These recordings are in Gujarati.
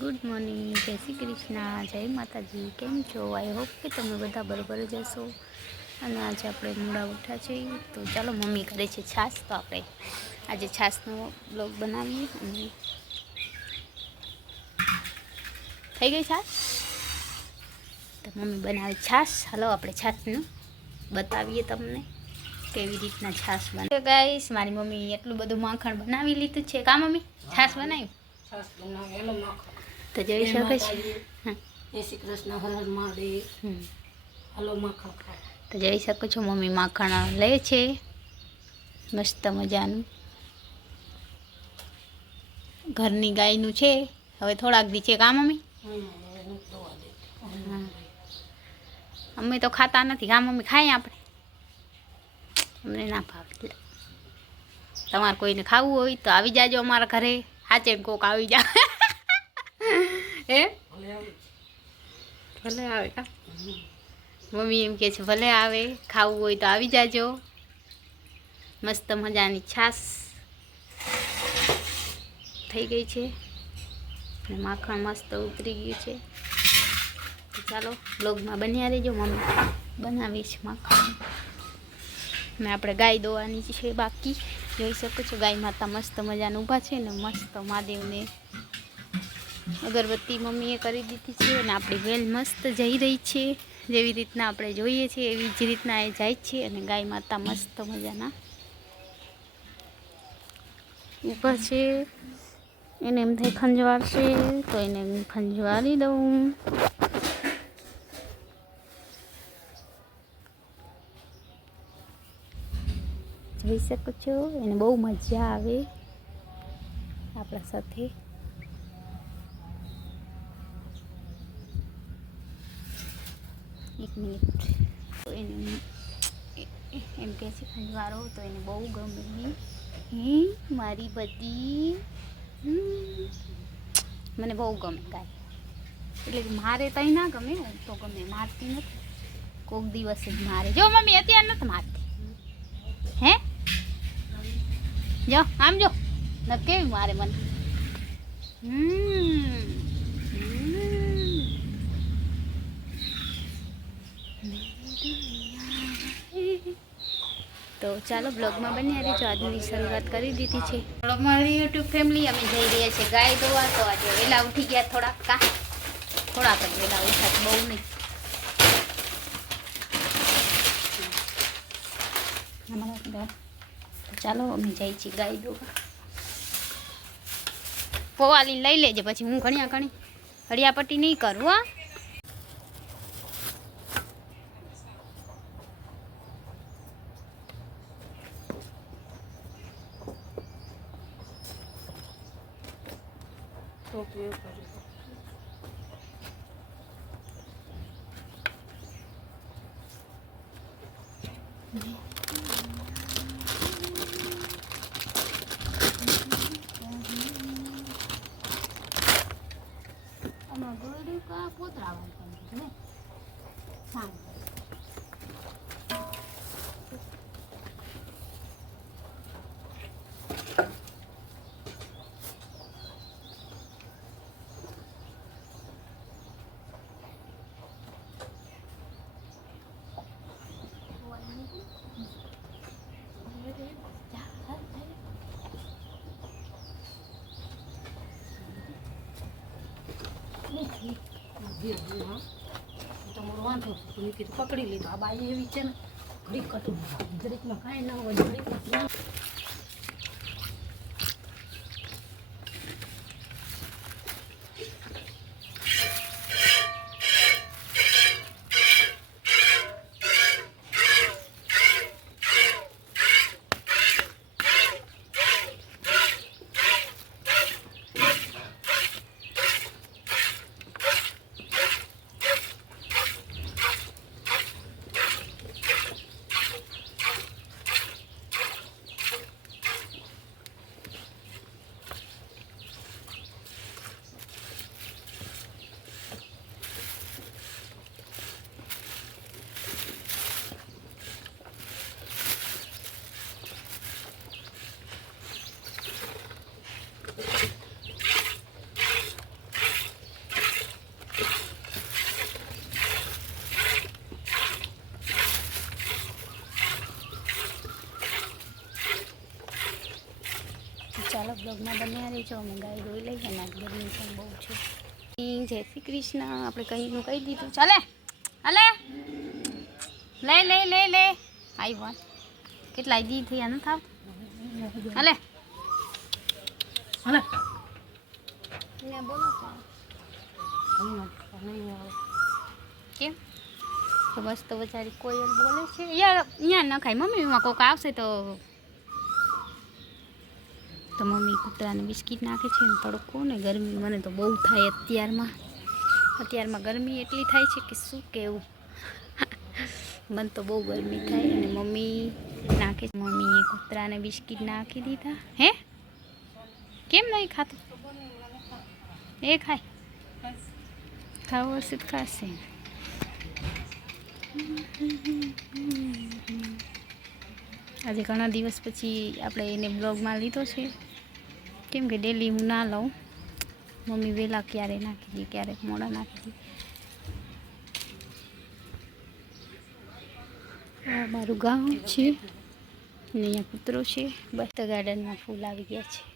ગુડ મોર્નિંગ, જય શ્રી કૃષ્ણ, જય માતાજી, કેમ છો? આઈ હોપ કે તમે બધા બરોબર જ હશો. અને આજે આપણે મૂળા ઉઠા છીએ, તો ચાલો મમ્મી કરે છે છાશ, તો આપણે આજે છાશનો બ્લોગ બનાવીએ. થઈ ગઈ છાશ? તો મમ્મી બનાવે છાશ. હાલો આપણે છાશનું બતાવીએ તમને કેવી રીતના છાશ બને. ગાઈસ મારી મમ્મી એટલું બધું માખણ બનાવી લીધું છે. કા મમ્મી? છાશ બનાવ્યું? છાસ બનાવેલો માખણ. તો જોઈ શકો છો જય શ્રી કૃષ્ણ હર હર મહાદેવ. હલો માખણ તો જોઈ શકો છો મમ્મી માખણ લે છે. મસ્ત મજાનું. ઘરની ગાયનું છે. હવે થોડાક દી છે કા મમ્મી. અમે તો ખાતા નથી. કા મમ્મી ખાઈએ આપણે? અમને ના ભાવે તમારે કોઈને ખાવું હોય તો આવી જાજો અમારા ઘરે. હાચે કોક આવી જા. હે? ભલે આવે. કા? મમ્મી એમ કે છે ભલે આવે ખાવું હોય તો આવી જાજો. મસ્ત મજાની છાશ થઈ ગઈ છે. અને માખણ મસ્ત ઉતરી ગયું છે. ચાલો બ્લોગમાં બન્યા રહેજો મમ્મી બનાવીશ માખણ. ને આપણે ગાય દોવાની છે બાકી. જોઈ શકો છો ગાય માતા મસ્ત મજાનું ઊભા છે ને મસ્ત મહાદેવને અગરબત્તી મમ્મીએ કરી દીધી છે અને આપણી વેલ મસ્ત જઈ રહી છે. જેવી રીતના આપણે જોઈએ છીએ એવી જ રીતના એ જાય છે અને ગાય માતા મસ્ત મજાના ઊભા છે. એને એમ થાય ખંજવાળશે તો એને હું ખંજવાળી દઉં. જોઈ શકો છો, એને બહુ મજા આવે આપણા સાથે. એક મિનિટ. તો એને એમ કહે છે, ખંજવારો. તો એને બહુ ગમે. હે મારી બધી મને બહુ ગમે ગાય. એટલે મારે તઈ ના ગમે તો ગમે, મારતી નથી. કોક દિવસ જ મારે. જો મમ્મી, અત્યારે નથી મારતી. હે? જો, આમ જો. ન કેવી મારે મને. હમ હમ. તો ચાલો બ્લોગમાં બની રહેજો. આજની શરૂઆત કરી દીધી છે. મારી યુટ્યુબ ફેમિલી અમે જઈ રહ્યા છીએ ગાય દોવા. તો આજે વહેલા ઉઠી ગયા થોડાક કા? થોડાક જ વહેલા ઉઠાત બહુ નહીં. ચાલો, અમે જઈ છીએ ગાય દોવા. પોવાલી લઈ લેજે, પછી હું ઘણ્યા ઘણી હળિયાપટ્ટી નહીં કરું, હો. ભરી દો. આમાં ગળ્યું કા પોતરાવાનું પણ છે ને હા. ધીરે ધીરે, હા. એ તો મારો વાંધો મેં કીધું પકડી લીધો. આ બાઈ એવી છે ને ઘડીક કટું. ઘડીકમાં કાંઈ ના હોય ઘડીકમાં બ્લોગમાં બન્યા રહેજો અમે ગાય ધોઈ લઈએ આજ ગરમી પણ બહુ છે. જય શ્રી કૃષ્ણ. આપણે કહીનું કહી દીધું. ચાલે? હાલે? લે લે લે લે. આવી વાત કેટલા દી થયા ન થાવ? હાલે? હાલે? બોલો. કેમ? તો બસ તો બચારી કોયલ બોલે છે. યાર અહીંયા ન ખાય મમ્મી એમાં કોક આવશે તો તો મમ્મી કૂતરાને બિસ્કિટ નાખે છે ને તડકો ને ગરમી. મને તો બહુ થાય અત્યારમાં. અત્યારમાં ગરમી એટલી થાય છે કે શું કહેવું મને તો બહુ ગરમી થાય અને મમ્મી નાખે છે. મમ્મીએ કૂતરાને બિસ્કિટ નાખી દીધા. હે? કેમ નહીં ખાતું? એ ખાય. ખાવું હશે તો ખાશે. આજે ઘણા દિવસ પછી આપણે એને બ્લોગમાં લીધો છે. કેમ કે ડેલી હું ના લઉં. મમ્મી વહેલા ક્યારે નાખી દે ક્યારેક મોડા નાખી દે. મારું ગામ છે અને અહીંયા કૂતરો છે. બસ ગાર્ડનમાં ફૂલ આવી ગયા છે.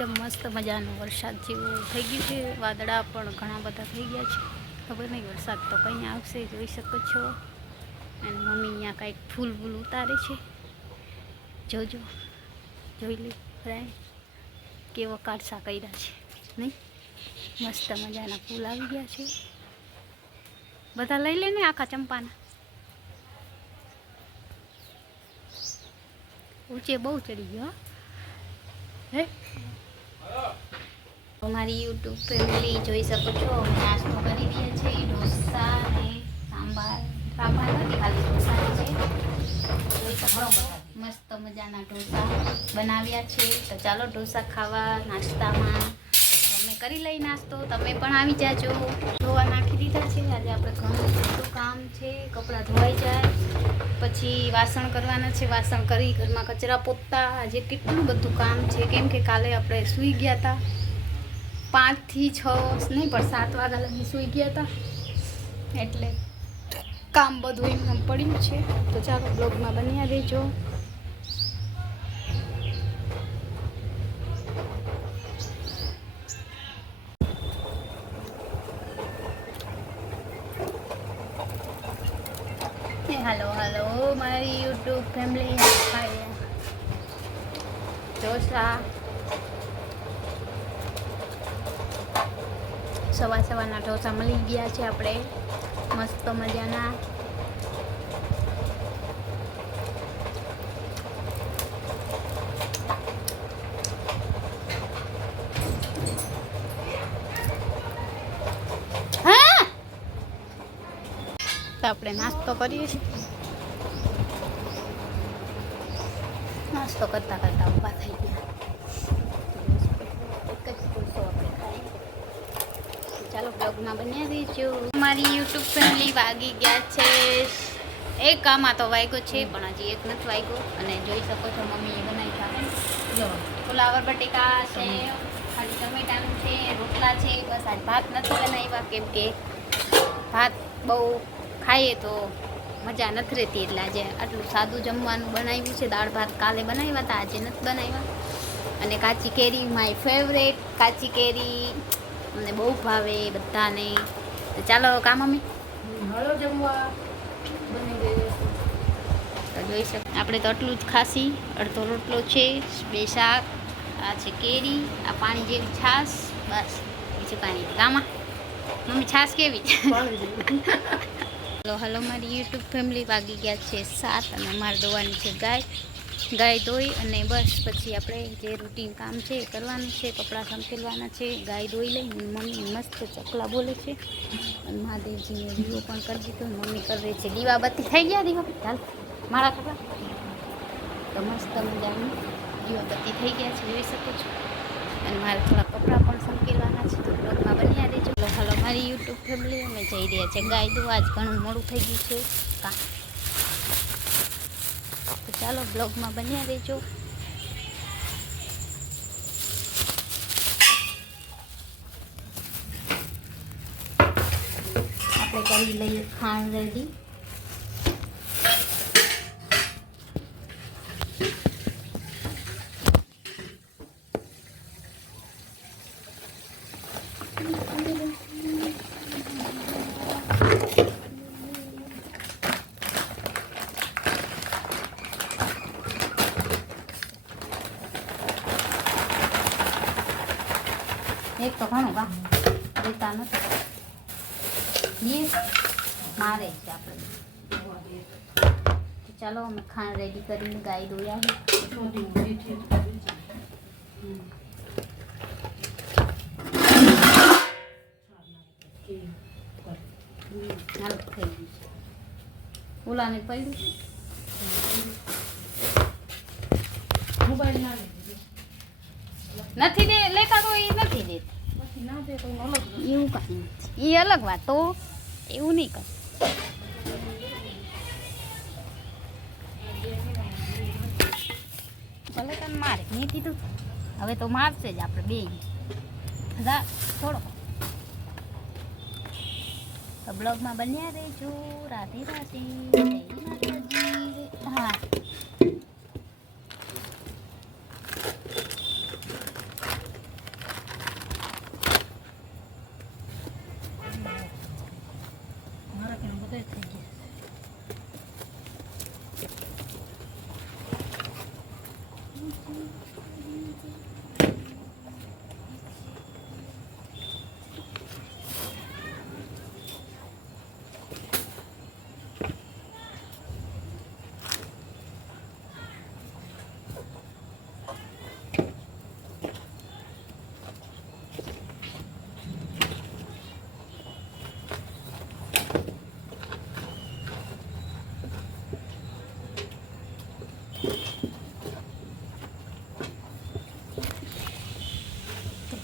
એકદમ મસ્ત મજાનો વરસાદ જેવું થઈ ગયું છે. વાદળા પણ ઘણા બધા થઈ ગયા છે. ખબર નહીં, વરસાદ તો કંઈ આવશે, જોઈ શકો છો. અને મમ્મી અહીંયા કાંઈક ફૂલ ફૂલ ઉતારે છે. જોજો, જોઈ લે, ફ્રેન્ડ, કેવો કારસા કર્યા છે, નહીં? મસ્ત મજાના ફૂલ આવી ગયા છે. બધા લઈ લે ને આખા ચંપાના. ઊંચે બહુ ચડી ગયો હો. અમારી યુટ્યુબ ફેમિલી જોઈ શકો છો. અમે નાસ્તો કરી રહ્યા છીએ. ઢોસા ને સાંભાર. સાંભાર નથી, ખાલી ઢોસા છે. મસ્ત મજાના ઢોસા બનાવ્યા છે. તો ચાલો ઢોસા ખાવા, નાસ્તામાં. કરી લઈ નાસ્તો, તમે પણ આવી જાજો. ધોવા નાખી દીધા છે. આજે આપણે ઘણું બધું કામ છે. કપડાં ધોવાઈ જાય. પછી વાસણ કરવાના છે. વાસણ કરી ઘરમાં કચરા પોતા. આજે કેટલું બધું કામ છે. કેમ કે કાલે આપણે સૂઈ ગયા હતા પાંચથી છ, નહીં, પણ સાત વાગ્યા લગી સૂઈ ગયા હતા એટલે કામ બધું એમ એમ પડ્યું છે. તો ચાલો, બ્લોગમાં બન્યા રહેજો. હાલો હાલો, મારી યુટ્યુબ ફેમિલી ઢોસા સવા સવારના ઢોસા મળી ગયા છે આપણે. મસ્ત મજાના. આપણે નાસ્તો કરીએ છીએ નાસ્તો કરતા કરતા ઊભા થઈ ગયા. એક જ કોલસો આપણે ખાઈએ ચાલો બ્લોગમાં બન્યા દેજો મારી યુટ્યુબ ફેમિલી વાગી ગયા છે. એક આમાં તો વાગ્યો છે, પણ હજી એક નથી વાગ્યો. અને જોઈ શકો છો મમ્મીએ બનાવી ખાને જો, ફુલાવર બટેકા છે, ખાલી ટમેટાનું છે, રોટલા છે. બસ આજ ભાત નથી બનાવ્યા, કેમ કે ભાત બહુ ખાઈએ તો મજા નથી રહેતી એટલે આજે આટલું સાદું જમવાનું બનાવ્યું છે. દાળ ભાત કાલે બનાવ્યા હતા આજે નથી બનાવ્યા. અને કાચી કેરી માય ફેવરેટ કાચી કેરી અમને બહુ ભાવે બધાને. તો ચાલો કામ મમ્મી? હળો જમવા. તો જોઈ શક. આપણે તો આટલું જ ખાસી. અડધો રોટલો છે બે શાક આ છે કેરી આ પાણી જેવી છાશ બસ. બીજું કાંઈ નહીં. ગામાં મમ્મી છાશ કેવી? પાણી હાલો, મારી યુટ્યુબ ફેમિલી વાગી ગયા છે સાત અને મારે દોવાની છે ગાય. ગાય ધોઈ અને બસ પછી આપણે જે રૂટીન કામ છે એ કરવાનું છે, કપડાં સંકેલવાના છે. ગાય ધોઈ લઈ મમ્મી મસ્ત ચકલા બોલે છે. અને મહાદેવજીને દીવો પણ કરી દીધો. મમ્મી કરે છે દીવાબત્તી થઈ ગયા, દીવા ચાલ મારા કપડાં તો મસ્ત મજાની દીવાબત્તી થઈ ગયા છે, જોઈ શકો છો. અને મારે થોડા કપડાં પણ સંકેલવાના છે. તો બ્લોગમાં બન્યા તો હાલો, મારી યુટ્યુબ ફેમિલી અમે જઈ રહ્યા છે. ગાય દોવા આજ ઘણું મોડું થઈ ગયું છે. કા. તો ચાલો, બ્લોગમાં બન્યા દેજો આપણે કરી લઈએ ખાંડ રેડી. એક તો ઘણું કા દેતા નથી. મારે છે આપણે. ચાલો અમે ખાંડ રેડી કરીને ગાય દોયા ઓલાને પડ્યું મોબાઈલ ના. નથી દે લેતા તો એ નથી દેતા. દે એવું કઈ એ અલગ વાત તો એવું નહીં કર. ભલે તને મારે. મેં કીધું હવે તો મારશે જ આપણે બે. રા થોડો તો બ્લોગમાં બન્યા રહેજો. રાધે રાધે. હા મારા કેમ બધા થઈ ગયા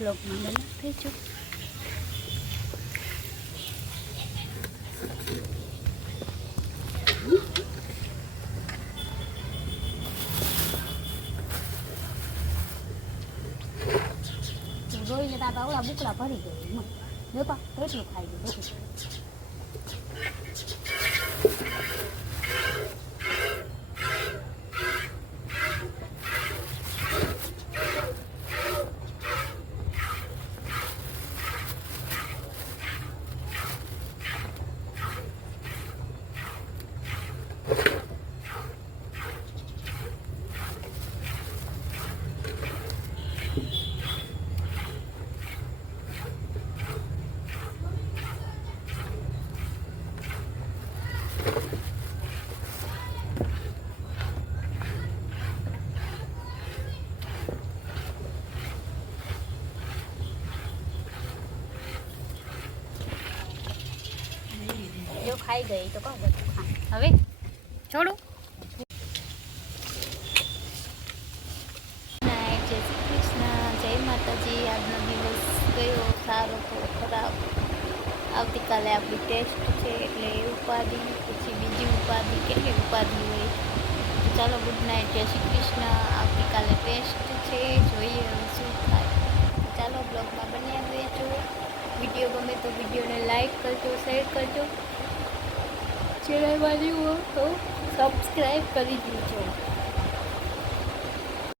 તો બ્લોગમાં બન્યા રહેજો જોઈને તા તો આવડા બુકડા ભરી ગયું જો પા કેટલું ખાઈ ગયું દેખો જો ખાઈ ગઈ તો કહો બધું ખા હવે છોડું. નાઇટ જય શ્રી કૃષ્ણ, જય માતાજી. આજનો દિવસ ગયો સારો તો ખરાબ. આવતીકાલે આપણી ટેસ્ટ છે એટલે એ ઉપાધિ પછી બીજી ઉપાધિ કેટલી ઉપાધિ હોય? ચાલો ગુડ નાઇટ જય શ્રી કૃષ્ણ. આવતીકાલે ટેસ્ટ છે. જોઈએ હવે શું થાય. ચાલો બ્લોગમાં બન્યા રહેજો. વીડિયો ગમે તો વિડીયોને લાઈક કરજો શેર કરજો. ચેનલમાં જેવું તો સબસ્ક્રાઈબ કરી દેજો.